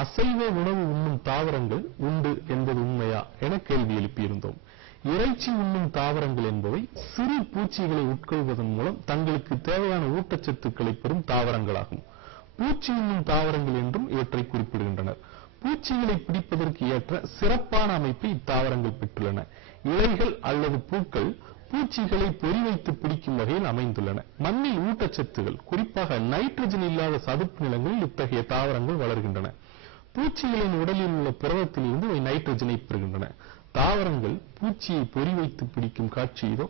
அசைவ உணவு உண்ணும் தாவரங்கள் உண்டு என்பது உண்மையா என கேள்வி எழுப்பியிருந்தோம். இறைச்சி உண்ணும் தாவரங்கள் என்பவை சிறு பூச்சிகளை உட்கொள்வதன் மூலம் தங்களுக்கு தேவையான ஊட்டச்சத்துக்களை பெறும் தாவரங்களாகும். பூச்சி உண்ணும் தாவரங்கள் என்றும் இவற்றை குறிப்பிடுகின்றனர். பூச்சிகளை பிடிப்பதற்கு ஏற்ற சிறப்பான அமைப்பை இத்தாவரங்கள் பெற்றுள்ளன. இலைகள் அல்லது பூக்கள் பூச்சிகளை பொறி வைத்து பிடிக்கும் வகையில் அமைந்துள்ளன. மண்ணில் ஊட்டச்சத்துகள், குறிப்பாக நைட்ரஜன் இல்லாத சதுப்பு நிலங்களில் இத்தகைய தாவரங்கள் வளர்கின்றன. பூச்சிகளின் உடலில் உள்ள புரதத்தில் இருந்து இவை நைட்ரஜனை பெறுகின்றன. தாவரங்கள் பூச்சியை பொறி வைத்து பிடிக்கும் காட்சி இதோ.